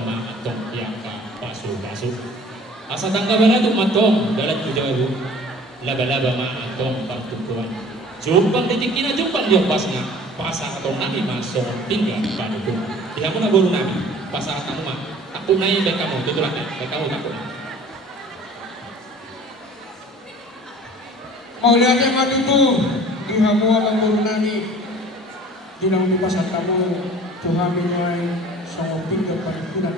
ma atong yang ka pasu-pasu. Asa tangga bala tu matong dalat tu jawu. Laba-laba ma atong pagtukuan. Jumpang titikina jumpang dia pas nga pasa atong nami masong tinggal panuku. Diha mo na guru nami pasa kamu ma. Aku nai baik kamu tutulan baik kamu takut. Mau lihat yang mati itu diha mo ang guru nami. Dinang pasat kamu Tuhan minyak sama tinggal panukunan.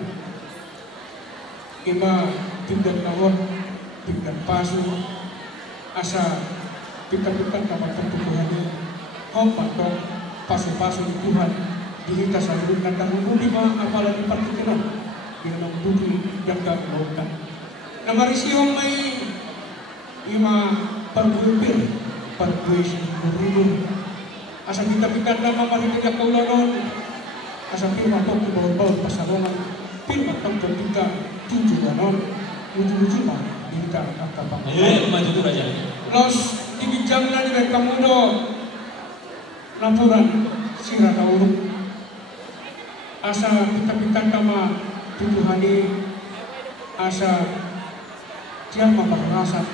Iba tinggal nawon tinggal pasu asa pikan-pikan kamar Tuhan ini hompat dong pasu-pasu Tuhan dihita sa lubuk ng tahun lima apalagi partikinan ginanong budi yang gak melakukan namarisiyong may ima parbuipir parbuisin burulong asa kita-pikan na mamarinig kaulanon asa firma tong bawal-bawal pasalongan firma tong ketika tujuanon ujung-ujung mah dihita kakapang Maju tu raja. los dibijang na ni kamudo laporan sira kaulung asa kita-pikan kama tuduhani asa tiang maparasa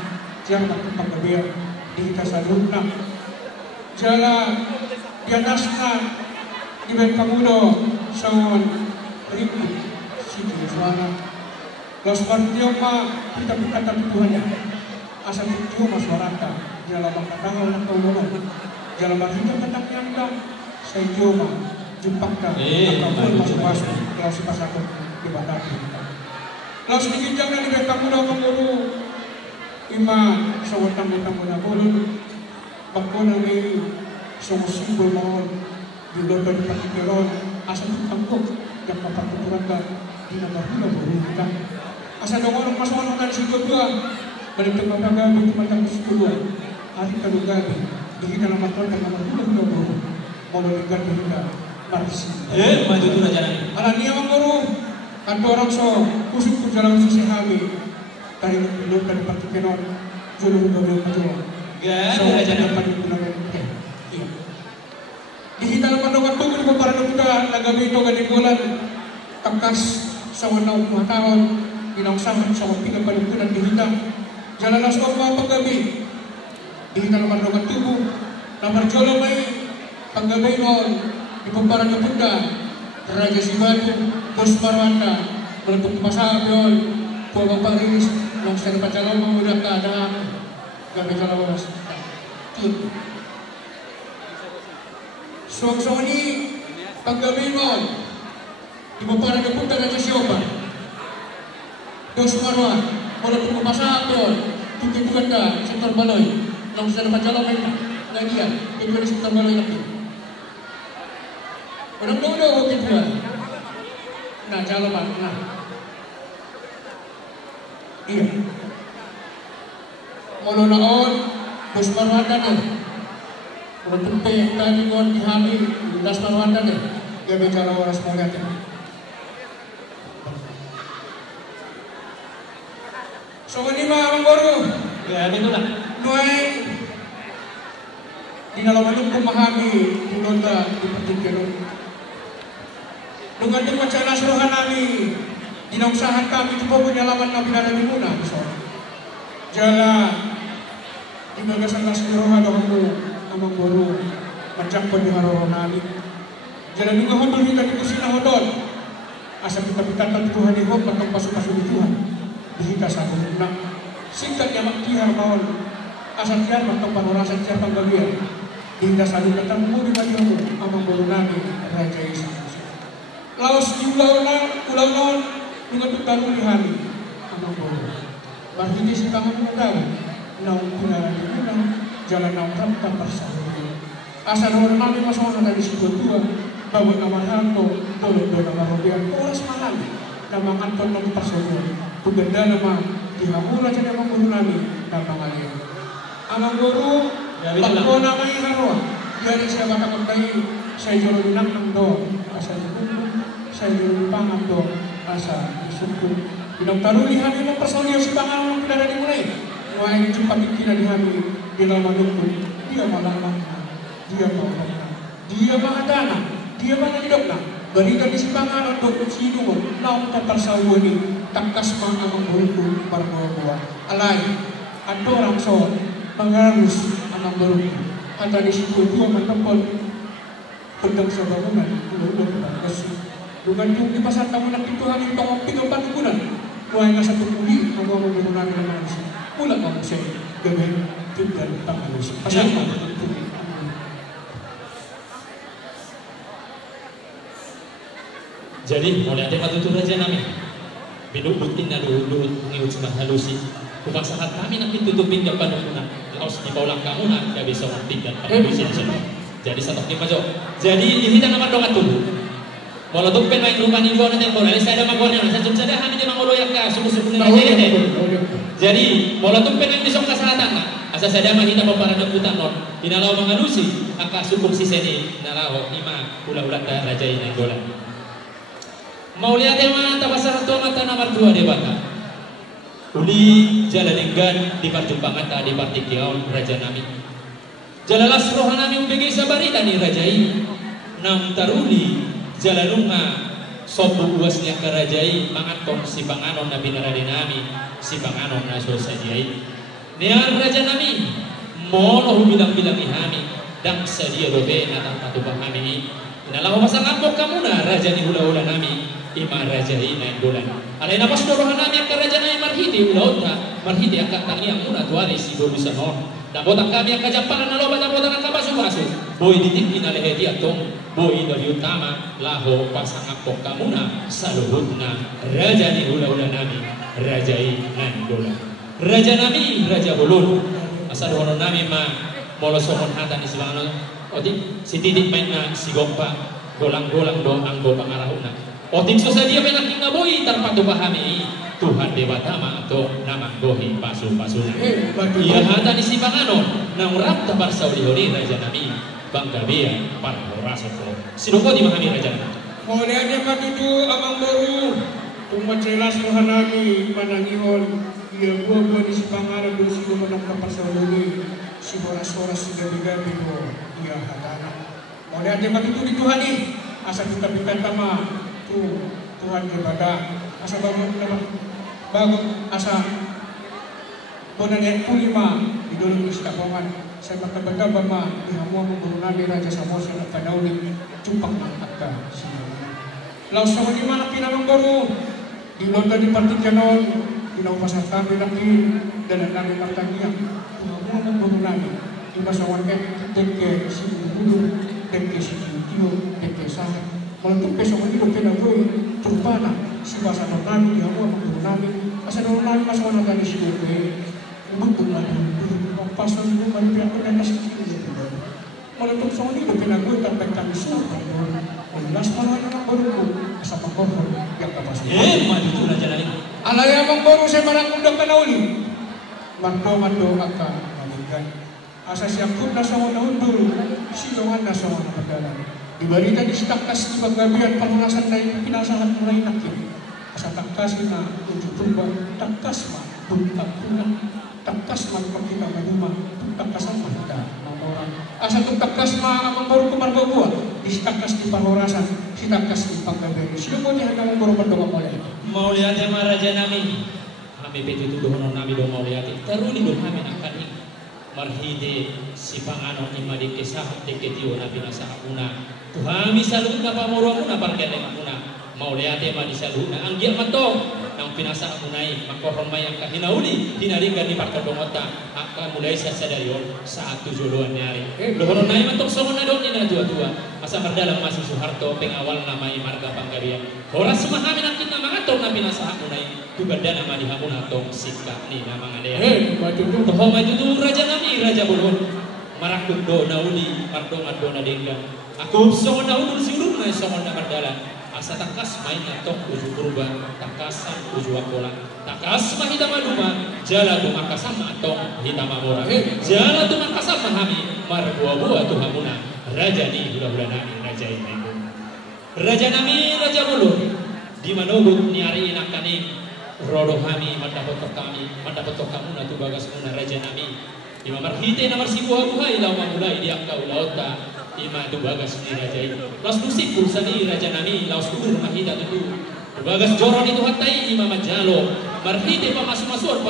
tiang makapagabiar dihita sa luna jala dianasna di kamudo sawan ribu siti suara los partioma kita-pikan tuduhannya asa tujuh masyarakat dalam pandangan nak kaulungan dalam hidup tetap nyangka saya coba jumpakan apapun masuk-masuk kalau si pasakot dibatasi lalu sedikit jangan di kamu dah menguru ima sawatan-watan muna bolon bakuna may simbol mohon di lorban di pakikiron asa tutangkok yang kapatuturan ka di nabahula buruhikan asa dong masuk kan si kedua balik ke pagagabi tumatang si kedua hari kalugabi di dalam matron dan nomor dulu mauligan kita marisi Maju tu raja. ala niya manguru kanto orang so kusuk ku jalan sisi hami dari belum dari partikinon juluh gabi maju Ga raja dapat digunakan iya di dalam pandangan tubuh di para kita nagabi ito ganigulan kakas sa wanaw mga taon inangsahan sa wapigang palingkunan di hitang jalan las mga paggabi di hitang pandangan tubuh na marjolo may paggabi noon ikumparan ng Bunda Raja Sibatu Bos Marwanda untuk masabi yun Puwag Parinis ng Serpacalong Mamudak ka na gabi kalawas so ini paggabi noon ikumparan ng Bunda Raja Sibatu Bos Marwanda untuk masabi yun titipukan ka Sektor Baloy ng Serpacalong Mamudak lagi ya, itu dari Sektor Baloy lagi orang dulu gitu ya. Nah, jalan nah. Iya. Mula naon, Bos Marwanda deh. Mula tempe tadi nuan dihami, Das Marwanda deh. Dia bicara waras mulia deh. So ini mah abang baru. Ya, itulah. Nuai di dalam hidup memahami di nota di pertikian. Dengan itu wacana suruhan kami dinausahan kami itu penyelaman nabi dari muna jala di gagasan suruhan kamu amang guru macam pendengar nami jala juga hodol kita di kusina hodol asal kita pitatan Tuhan di hok atau pasuk-pasuk di Tuhan dihita satu nak singkat yang maktihar mahal asal tiar atau panorasa tiar panggabian dihita satu kata mu di bagi amang guru nami Raja Isa laos di ulang dengan bertarung di hari amang bolo berarti si tangan muda naung kunaran di gunang jalan naung tanpa persahabatan asal orang nami masuk dari sebuah tua bawa kamar hanto tolong nama robian oras malam nama kantor nama persahabatan buganda nama dihamura jadi amang bolo nami nama ngalir amang bolo pagko nama iharwa dari siapa takut dari saya jauh di nang do asal saya pangan do asa disuku bidang taruli kami ng personil si pangan ng pinara di mulai wah ini cepat kita dihami di dalam hidupku dia malah dia mau dia mengadakan dia menghidup Balikan di sipangan untuk sino mo, naong taparsawa ni takas mga amang burungko parbawa. Alay, ato orang son, mangarus amang burungko. Ata di situ dua mantapon, pedang sa bangunan, ulo-ulo kasi. Dugan yung di pasar kamu nak ituhan yung tawag pinampan kunan. Kuhay nga sa tungkuli, ang mga magunan ng mga nasi. Mula ka mo siya, gawin, tinggal, pangalusin. Pasal ka mo tungkuli. Jadi mulai ada matutur raja nami binubutin na lulut ngiut sa halusi kung sahat kami nak ditutupin ka panukunan laos di paulang kamu na gabi sa tinggal pangalusi jadi satu lima jo jadi ini kita nama doa tuh kalau tuh main rumah ni gua nanti kalau saya ada maguannya saya cuma ada kami di mangoloyak ka suku-suku na jadi kalau tuh main di songka selatan asa saya ada mahita para deputan non dinalaw mangalusi aka suku si seni nalaw ima ulah-ulah raja ini gola mau lihat tema tabasar tua mata nomor 2 di bata uli jalalinggan di perjumpangan tadi partikiaun raja nami jalalas roha nami umbegi sabari tani rajai nam taruli jalalunga sobu uasnya kerajai mangaton si panganon nabi naradi nami si panganon naso sajai niar raja nami mono bilang-bilang ihami dak sadia dobe natang patubah kami nalah pasang ampok kamu na raja ni hula-hula nami ima raja ina bulan alay napas dorohan nami ang karaja na marhiti ulauta marhiti ang katangiang muna tuwari si Bobi Sanon nabotan kami ang kajampanan na lobat nabotan ang kabasu-basu boy ditik inaleheti atong boy dari utama laho pasang akok kamuna sa luhut na raja ni hula-hula nami raja ina bulan raja nami raja bulun asal hono nami ma molosokon hata ni silangan odi si titik main na si gompa golang-golang do anggo pangarahuna otik susah dia penaking ngaboy tanpa dipahami Tuhan Dewa Tama atau nama gohi pasu-pasuna ia hata di sipanganon nang rap tabar sauli-hori raja nami bangga bia para rasoko sinuko dimahami raja nami mulai dia katutu amang baru tunggu jelas Tuhan nami manangihon ia gua di sipanganon dulu si gua menang kapar sauli si boras-boras si gabi-gabi ko ia hatana mulai dia katutu di Tuhan ini asal kita bintang tama Tuhan kepada asa bangun asa bonan yang kulima di dalam istakongan saya makan benda bama di hamua memburunani raja Samosa na panauli cupak ng agka laos sama di mana pinamang baru di londa di partikanon pinaupasan kami laki dan namin martangiang di hamua memburunani di masawan deke si bulu deke si tiyo deke sahat kalau besok ini udah penagoy tumpana si bahasa nonami di awal mengunami bahasa nonami masa nonami si bebe untuk lagi pasal itu mari pihak dan nasi kalau besok ini udah penagoy tanpa kami suka ulas malah anak baru asap korban yang kapasnya maju tu raja lain alay amang baru saya marang undang kanauli mando akan malikan asa siap pun nasa wana undur si doan nasa wana padalan diberikan di takas di penggabian pelunasan dari pinasahan mulai nakin asa takas na untuk tumba takas ma untuk pulang takas ma ketika rumah takasan pada orang asa takas ma amang baru kemarga gua di takas di pangorasan si takas di penggabian sino mo dihan amang baru berdoa mulai mau lihat ya raja nami kami begitu dohonon nami do mau lihat taruni do kami akan marhide si panganon imadi kesah deketio nabi nasa akuna Tuhan misalun na pamuro mo na parkele muna mau lihat ma di saluna ang giya matong nang pinasa munay makoron may ang kahinauli dinaringgan ni parkadongota aka mulai sa sadarion sa tujuluan nyari lohon nay matong songon na doon na dua-dua asa mardalang masih Soeharto pengawal na may marga Panggarian oras sumahamin ang kita mga tong na pinasa munay tuganda na malihamon atong sika ni na mga dere toho may tutung raja nami raja bulon marakut do nauli pardong na denggang aku songon na ulul siulun na songon na mardalang asa takas main atok uju purba takasan uju wakola takas mahita maluma jala tu makasama atok hita mamora jala tu makasama hami marbuah-buah tu hamuna raja ni hula-hula nami raja ini raja nami raja bulun di manogut ni ari inak kani rodo kami mendapat kamu na tu bagas muna raja nami di mamarhite na marsibuha-buhay ilaw mamulay di angka ulauta ima tu bagas ni raja ini. Laos tusik pulsa ni raja nami laos udur mahita tu. Bagas joron itu hatai ima majalo. Marhite pa masuk-masuk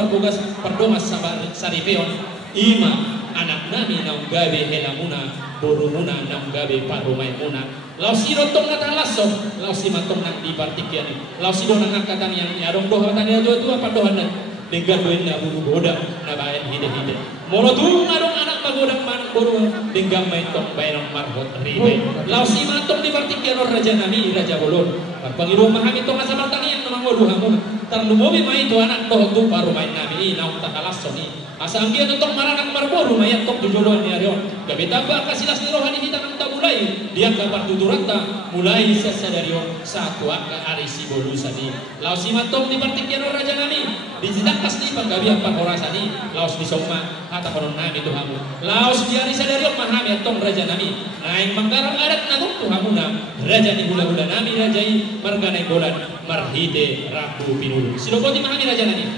perdomas saripeon. Ima anak nami naung gabe helamuna borumuna naung gabe parumai muna. Laos irotong natalasok. Laos imatong nang di partikian ni. Laos idon nang katang yang yarong doha tani dua padohan na. Dengan doin na bulu goda na bayan hide-hide. Molo tu ngadong anak pagodang manang boru dengan main tong bayang marhot ribe. Laos imatong di partikian raja nami raja bolon. Pangiro mahami tong asal tangi yang namang boru hamon. Tarlumobi main tu anak toh tu baru main nami naung takalas ni. Asa angkia tong maranak marboru mayat tok jujolon ni arion. Gabe tambah kasilas ni rohani kita nang tabulai. Dia kabar tuturata mulai sesadario satu angka arisi bolu sadi. Laos imatong di partikian raja nami. Dijidakas ni panggabi ang pangorasani laos bisoma hata konon nami tuhamu laos diari sadariok mahami atong raja nami naing manggarang adat na tuhamu na raja ni hula-hula nami rajai marganay bolan marhite raku pinulu sinopoti mahami raja nami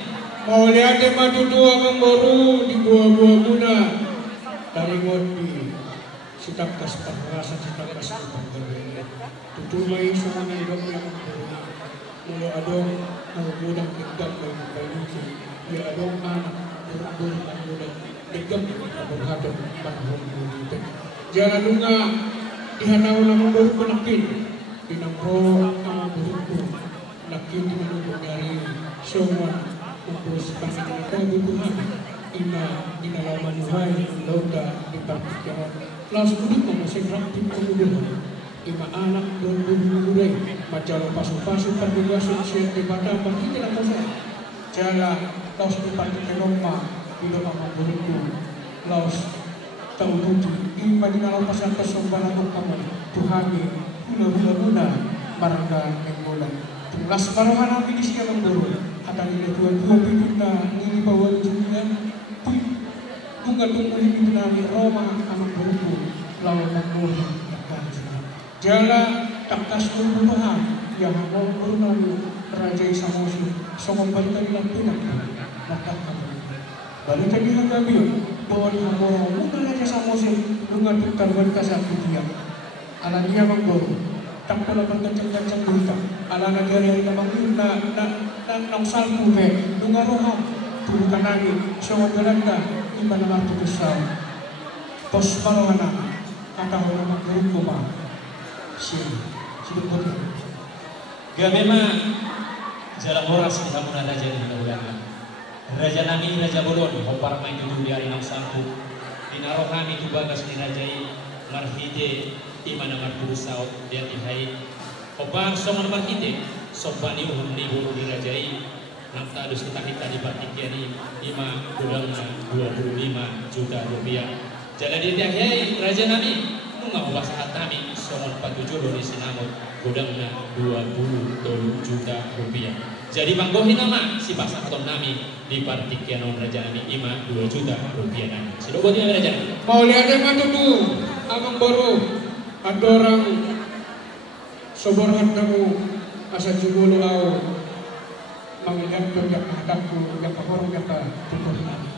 mau lihat matutua memboru di buah-buah muna dari ngoti sitakas pangorasa sitakas panggabi tutumay sumangay dok yang mula adong mengudang tegak dan berlucu dia adong anak berburu mengudang tegak berhadap marhum itu jalan lunga dihanau nama baru penakin dinamro nama baru nakin dinamro dari semua untuk sepanjang kebutuhan ina dinalaman hai lauda di partikiran langsung duduk memasang rapid kemudian ima anak berburu-buru macam pasu-pasu perdugasan siap daripada bagi dalam pasal jalan laos dipantik ke rumah bila mama beruku laos tahu rugi ima di dalam pasal kesombaan aku kamu Tuhani hula-hula guna marga menggolan tulas baruhan nabi di siang berburu kata nilai dua pinta ini bawa jumian bunga tunggu ini benari Roma anak beruku lawan menggolan jala takas pembunuhan yang mau berlalu Raja Samosi songong balik lang pinag nakakam balik lagi hagabi bahwa hamoro muna Raja Samosi dengan karban kasakit dia ala dia menggoro tak pula berkencang-kencang berita ala negara yang namang na nang salpu pe dengan roham tubuhkan lagi songong belanda iba na matutusaw pos paruhana kataho na maguruguma sudah gak memang jalan horas di hamuna raja di hadapan raja nami raja bolon hopar main dulu di hari nang sangku dinarohami tu bagas di rajai marhide imana marpurusau dia tihai hopar songon marhide sobani ni bolu di rajai nang tadus kita di partikiani ima gudangna 25 juta rupiah jalan dia tihai raja nami nunggu bahasa hatami somon patujuh di sinamut gudangna 20 juta rupiah. Jadi panggohin nama si pasar ton nami di partikian raja nami ima 2 juta rupiah nami. Sido buat raja nami. Mau lihat yang tu abang baru ada orang soborhan kamu asa jubulu au mengingat kerja hadapku yang kahorong yang tutur nami.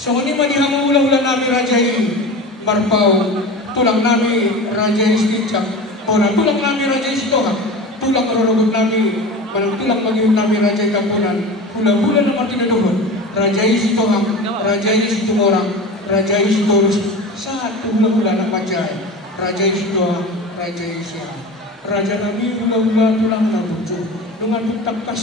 Soalnya mani hamu ulah-ulah nami raja ini marpau tulang nami raja isticak orang tulang nami raja isitohak tulang rorogot nami malang tulang bagi nami raja kampunan bulan-bulan nomor 3 dohon raja isitohak raja isitumorang raja isitorus satu bulan nak pacai raja isitohak raja isya raja nami bulan-bulan tulang nabucu dengan tutakas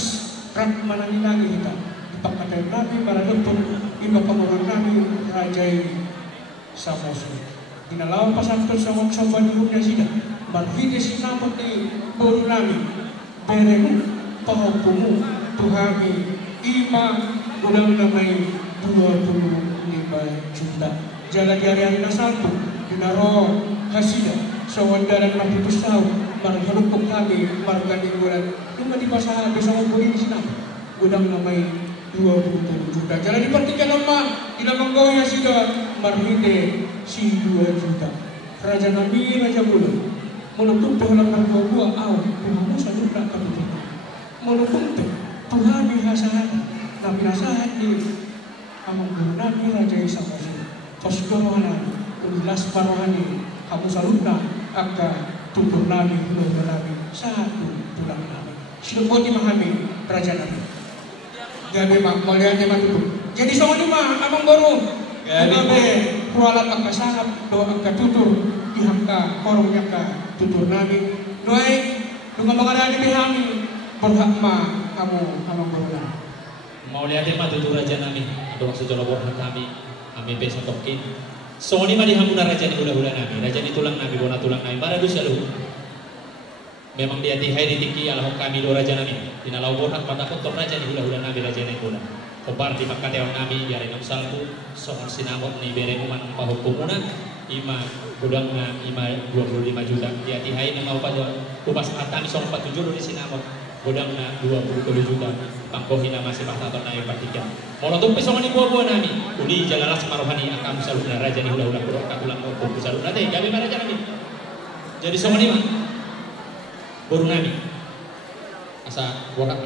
rak manani lagi kita dipakatai nami para doktor iba pangorang nami raja Samosi Inalawan pasal tersawang saban ibunya sida Barvide sinamot ni bolu nami Beremu pahukumu Tuhami ima ulang namay 25 juta Jala diari-ari na salto Dinaro hasida Sa wandalan maputusaw Marhalupok kami Marganing bulan Luma di pasahabi sa mga buling sinamot Ulang namay 20 juta Jala dipartikan nama Ilamang gawin sida Marvide si 2 juta raja nami raja bulu menutup dalam narkoba au Tuhan Musa juga kebetulan menutup Tuhan bihasahan nabi nasahan di amang nabi raja Samosi kos korohana ulas parohani kamu salutna angka tutur nabi luhur nabi satu tulang nabi silupon dimahami raja nabi gabe mak mulianya matutu jadi soalnya mah abang baru gabe kualat angka sahab doa angka tutur ihangka korong angka tutur nabi doai dengan mengadani bihami berhak mah kamu abang baru mau lihat mah tutur raja nabi atau maksud jolo berhak kami besok tokin soalnya mah dihamuna raja ni hula-hula nabi raja ni tulang nabi bona tulang nabi bara dosa lu memang dia tihai ditiki alahum kami do raja nabi dinalau borhak pada kotor raja ni hula-hula nabi raja ni hula kobar di makkah tewan nabi biarin amsalku soal sinamot ni bere uman pahukumuna ima gudangna ima 25 juta dia tihai na mau pada upas atami soal 47 di sinamot gudangna 20 juta pangkohina masih pataton na ipatikan molotong pesongan ni buah-buah nabi uli jalalas marohani akam saluna raja ni hula-hula kurok katulang kurok saluna teh gabe raja nabi jadi songan ni mah baru nabi asa warak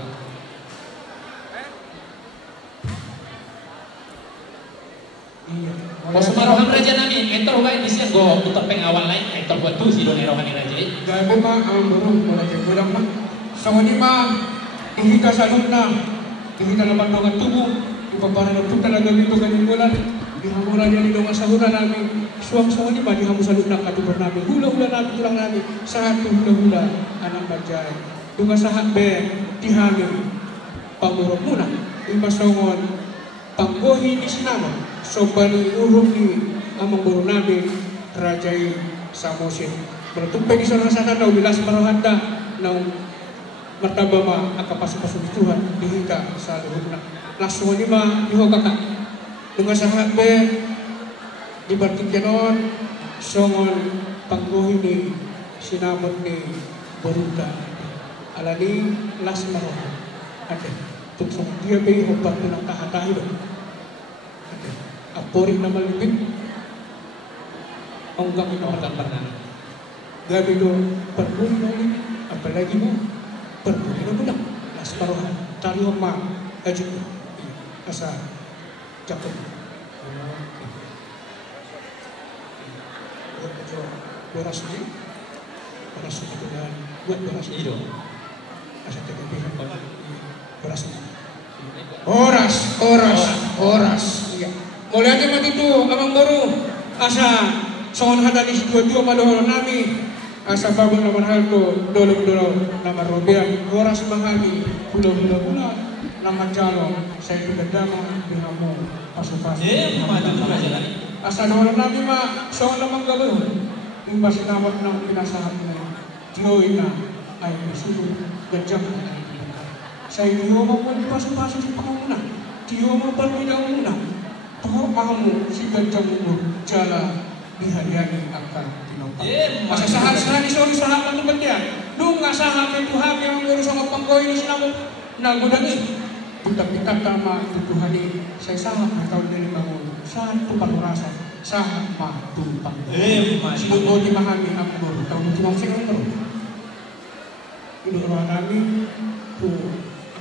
iya pas marohan raja nabi entor wae disian go putar peng awal lain entor buat tu si doni rohani raja gabe mah ang burung mulai gudang mah sama ni mah ihita salutna ihita naman dengan tubuh ipaparan ng tuta na gamito ganyan bulan dihamura niya ni dong asahura namin suwang-suwang ni ba dihamu salutna katubor namin hula-hula namin tulang namin sahat hula-hula anak bajay dunga sahat be dihamil pamurok muna imasongon panggohi ni sinama sobani urum ni amang buru namin rajay samosin bertumpay di sana sana na wilas marohanda na martabama akapasok-pasok Tuhan dihingga sa luhur na langsung ni ma iho kakak dengan sahat be di batik janon songon panggohi ni sinamot ni Borunda alani las maroh ade tuksong dia be obat ng tahatahi do ade apori na malipit onggang ino pernah gabi do perbuhi lagi apalagi mo perbuhi na budak las marohan tali homa ajit asa cakap beras ini dan buat beras itu asa cakap beras oras iya mulai aja mati tu abang baru asa songon hata di dua malohor nami asa babang naman halko dolo nama robian oras mahali pulau nama calon saya sudah damang dihamu pasu-pasu asa dolo nami ma songon namang gabung imbas namot ng pinasahat na diyoy na ay susunod gajang na saya diyo mo po pasu-pasu si pangamuna diyo mo pa muna tuho mahamu si gajang mo jala dihariani akan tinopang masa sahat-sahat isori sahat ng tempat nung sahat ng Tuhan yang ngurus ang panggoy ni sinamot nagudangin pitak-pitak tama tutuhani saya sahat na taon nila bangun satu panurasan sahat matupang sinubo di mahami ang guru taon mo timang sing ang guru inuruan namin po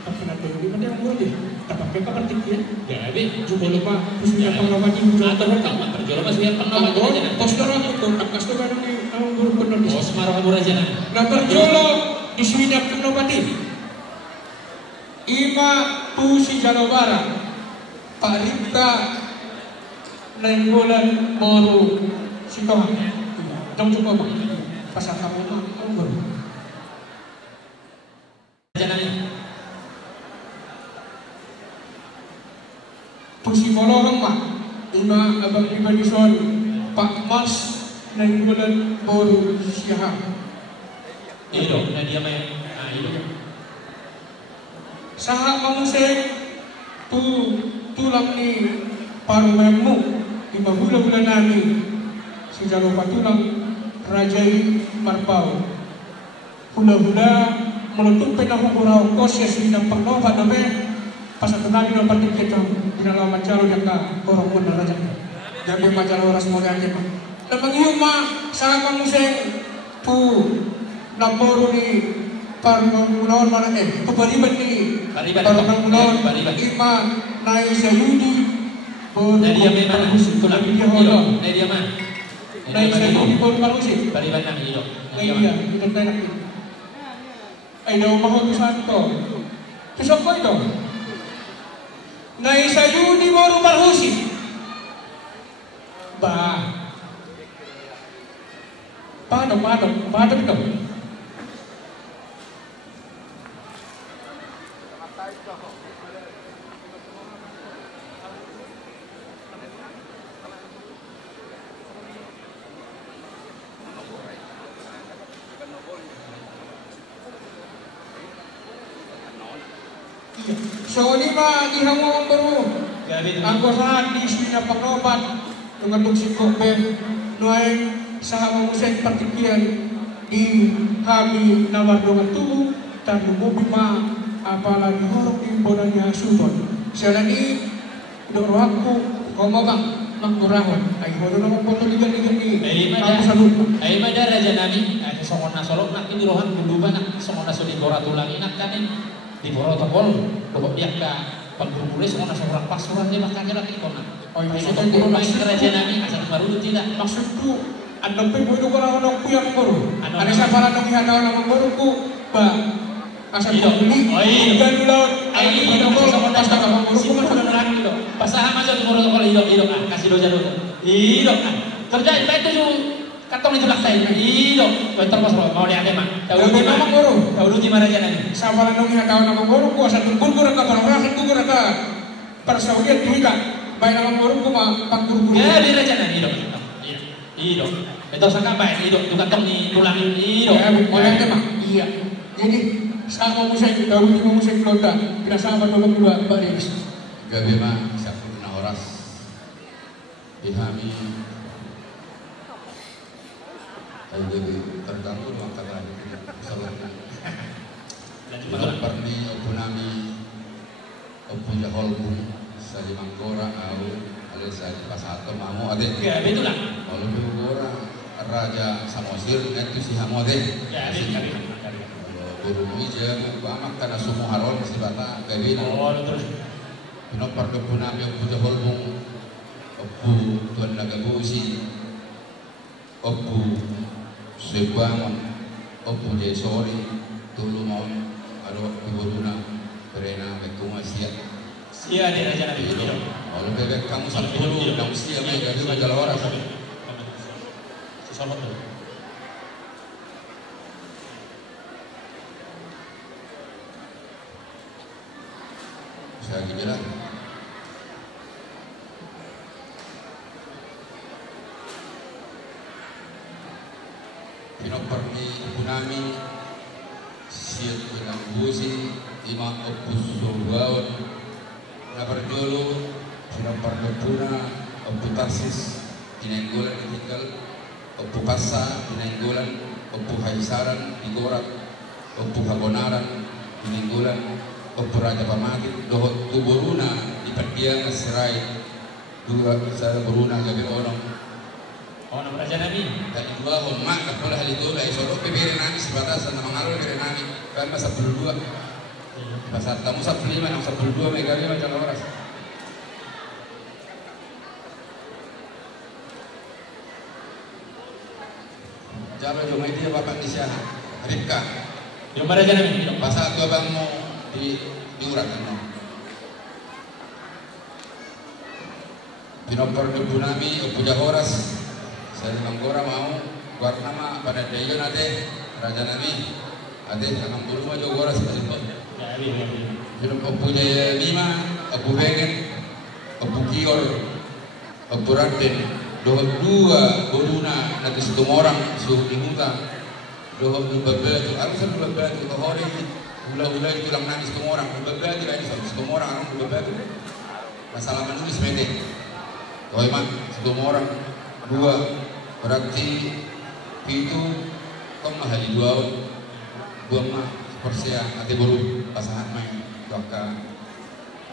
ang pinatuloy di man ang guru di tapapin ka partikin gabi jumolo pa gusto niya panglawan yung guru atur ka perjolo mas biar panglawan raja nabi tos dara ko takas to ba ang guru ko nun bos marohan raja nabi na perjolo di suwinap kunobati ima tu si Jalobara Pak Ripka Nenggolan Boru si Tuhan dong coba bang pasal kamu mah kamu baru jangan tu si Bolorong mah ima abang pribadi son Pak Mas Nenggolan Boru siapa itu na dia main itu saha mangusek tu tulang ni paru memu di bahula-hula nami sejauh patulang rajai marpau hula-hula meletup penahung burau kos ya sudah pengobat nabe pasal tenagi no patik kita di dalam macalo yang ka orang pun raja jabe macalo ras mo aja pa lamang yuma saha mangusek tu lamporo ni Parang mana kebaliban ni parang ima naik Yahudi dari dia mana tulang dia mana Nah, saya mau dipon parusi. Baliban ng ilok. Iya, itu tenak itu. Ay daw mahal santo. Tusok ko ito. Na isayu di mo ruparhusi. Ba. Paano ito? So lima gihawang baru. Ang kosahan di sini pagnobat tungatong si Kopen noay sa mamusay partikian di kami nawar dengan tubuh dan bima apalagi horok imbonan niya suton. Siya lagi dorwaku komogang mangkurahon ay hono naman po tuligan ni Ay salut. Ay madara dyan namin. Ay sokon na solok na kinirohan kuluban na sokon na suligora tulang inak kanin. Di protokol, pokok dia ka pagbubulis mo na sa orang pasuran dia makakilaki ko na. Oh, Ay maksud sokon ko, puro main kerajaan namin asal marunod tidak. Maksudku, ang pagpuno ko lang ng kuyang guru. Ano? Ano sa pala nang ihanaw ng guru ko ba? Asal Ilo. ko buli. Ay, Ganun lang. Ay, ilo ko sa mga basta ka mga guru ko Sino man sa mga ilo? Pasahan man sa protokol ilo ah. Kasi do dyan ilo ah. Kerja ba ito yung katong ito laksay. Ilo. Kwento mo sa mau lihat mah. Tahu di mana guru? Tahu di mana dyan namin. Sa pala nang ihanaw ng guru ko asal tunggul ko ka parang ko ka persaudian tuika. Baik ng guru ko pagguru-guru. Ya, bira dyan na ilo. Ilo. Ito sa kabay, ilo. Yung katong ni tulang ilo. Ya, wala tema. Iya. Jadi sama mo sa daw di mo sa flota. Pinasama mo mga baris. Gabi ma sa na oras. Ihami ay gabi terganggu doang kata salatna. Parni opo nami opo jahol bum sa Manggora au alias sa Pasato mamu ade. Ya, betul lah. Kalau Manggora Raja Samosir itu si Hamode. Ya, betul. Guru ija amak kana sumu harol si bata gabi na. Oh, terus. Pinopar opo nami opo jahol bum opo tuan nagabusi opo sebangon opo jesori tulumon ado guruna perena betuma siap Sia di raja nabi ilo. kalau bebek kamu sepuluh kamu siap mai gabi majalah orang Sesama tuh. saya bilang pinopar ni punami siap dengan busi lima opus surgawan na perjolo pinopar puna opu tarsis pinenggolan ditinggal opu passa pinenggolan opu haisaran digorak opu habonaran pinenggolan opu raja pamagit dohot tuburuna di perdian serai dua saya beruna gabi onong. Oh, nama raja nabi. Dan dua homma kapal hal itu lah isoro bebere nami sebatasan nama ngalor bebere nami kan masa berdua masa kamu sab lima masa berdua megari macam orang jaba jomai dia bapak di sana Ripka Yung raja nabi ilo. pasal tua bang mau di urat no pinopor nami puja horas saya Manggora mau buat nama pada dia nanti raja nabi ada yang bulu maju horas seperti itu Ya, iya. film opu jaya lima opu bengen opu kior opu raden dua boruna nanti satu orang suhu dimuta doh berbeda harus berbeda itu hari ulah itu lang nangis satu orang berbeda lagi satu orang berbeda masalah menulis pendek oh iman satu orang dua berarti itu kau mahal dua mah persia ati baru pasangan main doka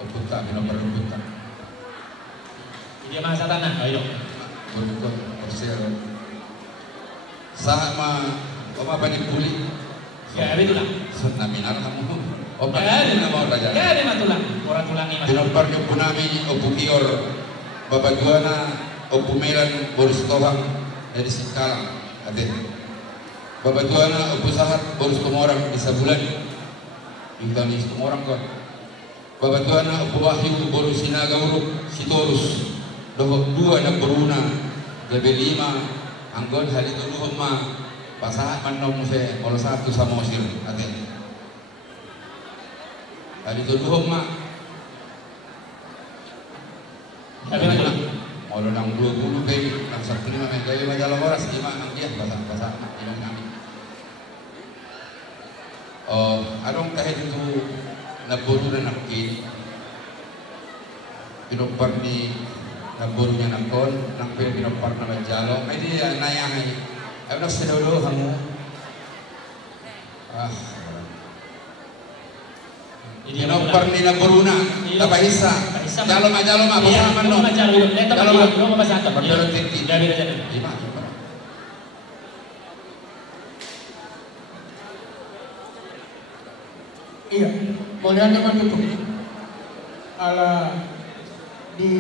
oputa nomor oputa Dia masa tanah, ayo. baru persia sama oma banyak puli Ya, itu lah. naminar kamu opa Ya, nama orang raja Ya, dia mah tulang. Orang tulangi mas. nomor punami opu kior bapak juana opu melan baru sekolah dari Singkalang ate babatuana upusahat borus komorang bisa bulan yung is komorang ko babatuana upawahyu borus sinaga uruk sitorus dohok dua na beruna gabi 5 anggon halito duhom ma pasahat manong se kalau satu sama osir ate halito duhom ma kalau nang 20 baby nang 15 men gaya majalah oras 5 nang dia bahasa ilong kami adong kahit itu naburu na nakin pinopar ni naburu nya nakon nang pinopar na majalo ay di nayahay ay nak sedolo kamu pinopar ni naburu na tabahisa jalo mah pasaman no jalo mah pasatan berdoro tinggi dari lima iya, boleh teman itu ala di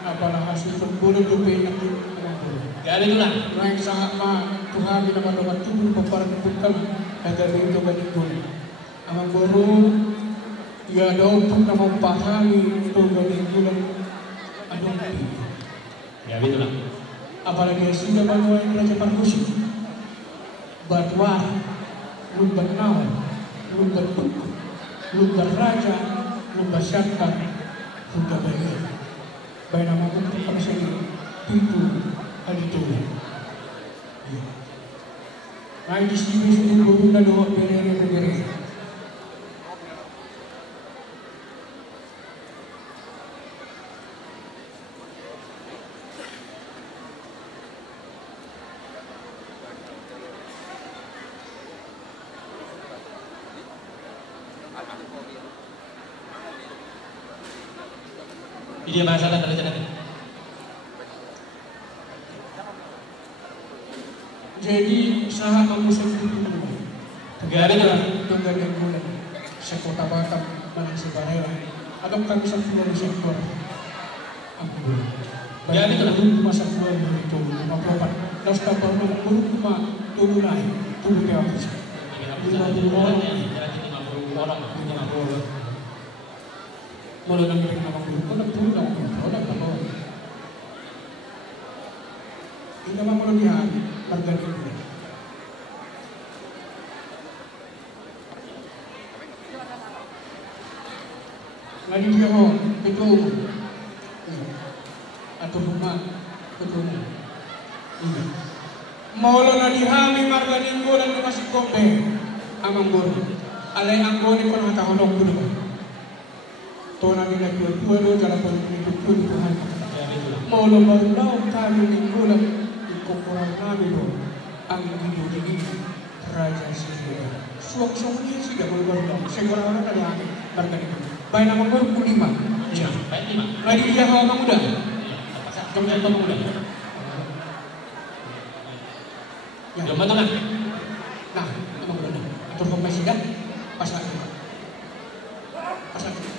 apalah hasil berbulu dupe nanti Gabi tu lah. naik sangat mah Tuhan di nama tubuh peparan bukan agar itu banyak guna amang guru ya daw pun nama pahami itu banyak guna adong Gabi tu lah. apalagi sudah banyak yang belajar musik batwa lumban nawan lumban buku lumban raja lumban syarkat lumban bayar bayar nama pun pada saya pintu itu nah di sini sudah berguna doa beri Ini masalah terjadi. Jadi saha mengusung itu Gabi tu lah. tunggal yang bulan sekota Batam dan sebarang atau kami sepuluh sektor Gabi tu lah. masa keluar itu 54 das kapal buruk cuma turun naik turun ke atas 50 orang mulai dari 50 orang turun orang kalau ini memang melebihan harga itu. Lagi dia betul atau rumah betul. Maulo na dihami marga ninggo dan masih kombe amang guru. Alay ang goni ko na tahulog dulu. To na nila tuwa jalan politik itu Tuhan. Maulo marlaw kami ninggo lang ikukurang namin do ang hidup ini Raja Sihir. Suwak-suwak niya siya berbarang. Siguro na kaya marga ninggo. Baik nama guru kulima. Iya, baik 5. Lagi dia hawa muda. Kemudian pemuda. Jom betul lah. Nah, emang benar. Atur komisi dah pasal itu. Pasal itu.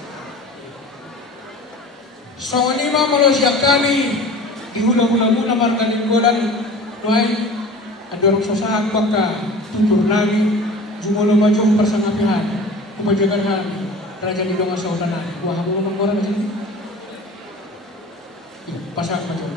So ini mah kalau siap kami di hula-hula muna markanin golan noy adorong sosahan baka tutur nami jumulo maju persangapihan upajagan kami raja di dong asal tanah wah mau mengorang sini pasal macam